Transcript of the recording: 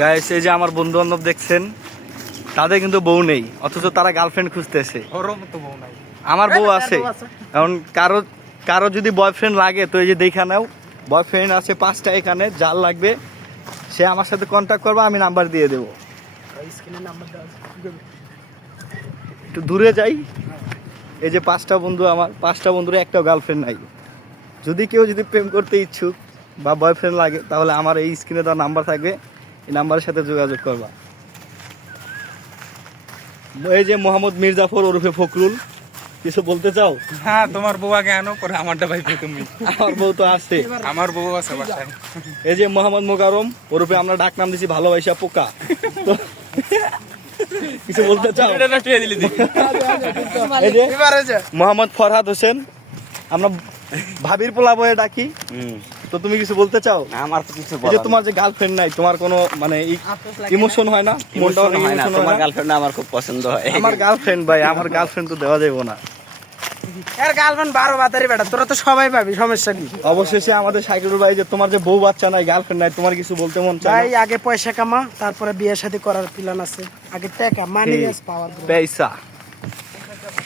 Guys এই যে আমার বন্ধু বান্ধব দেখছেন, তাদের কিন্তু বউ নেই, অথচ তারা গার্লফ্রেন্ড খুঁজতেছে। আমার বউ আছে। এখন কারো কারো যদি বয়ফ্রেন্ড লাগে তো এই যে দেখা নাও, বয়ফ্রেন্ড আছে 5টা এখানে, যার লাগবে সে আমার সাথে কন্ট্যাক্ট করবে, আমি নাম্বার দিয়ে দেবো। একটু দূরে যাই। এই যে 5টা বন্ধু, আমার 5টা বন্ধুর একটাও গার্লফ্রেন্ড নাই। যদি কেউ প্রেম করতে ইচ্ছুক বা বয়ফ্রেন্ড লাগে, তাহলে আমার এই স্ক্রিনে দেওয়া নাম্বার থাকবে, এই নাম্বারের সাথে যোগাযোগ করবা। এই যে মোহাম্মদ মির্জাফর ওরফে ফখরুল, কিছু বলতে চাও? হ্যাঁ, তোমার বউ আগে আনো, পরে আমারটা ভাই তুমি। আমার বউ তো আছে। আমার বউ আছে বাসায়। এই যে মোহাম্মদ মোকারম ওরফে আমরা ডাক নাম দিছি ভালোবাসা পোকা। তো কিছু বলতে চাও? এই যে মোহাম্মদ ফরহাদ হোসেন, আমরা ভাবির পোলা বয়ে ডাকি। তো তুমি কিছু বলতে চাও? আমার তো কিছু এই যে তোমার যে গার্লফ্রেন্ড নাই, তোমার কোনো মানে ইমোশন হয় না? মনটা অনেক হয় না, ইমোশন হয় তোমার না? গার্লফ্রেন্ড আমার খুব পছন্দ হয়। আমার গার্লফ্রেন্ড ভাই, আমার গার্লফ্রেন্ড তো দেওয়া যাবে না। এর গার্লফ্রেন্ড 12 বাতারি বেটা, তোরা তো সবাই পাবি, সমস্যা কি? অবশেষে আমাদের সাইকেল ভাই, যে তোমার যে বউ বাচ্চা নাই, গার্লফ্রেন্ড নাই, তোমার কিছু বলতে মন চায় ভাই না? আগে পয়সা কামা, তারপরে বিয়ে শাদী করার প্ল্যান আছে। আগে টাকা মানি পাওয়ার। পয়সা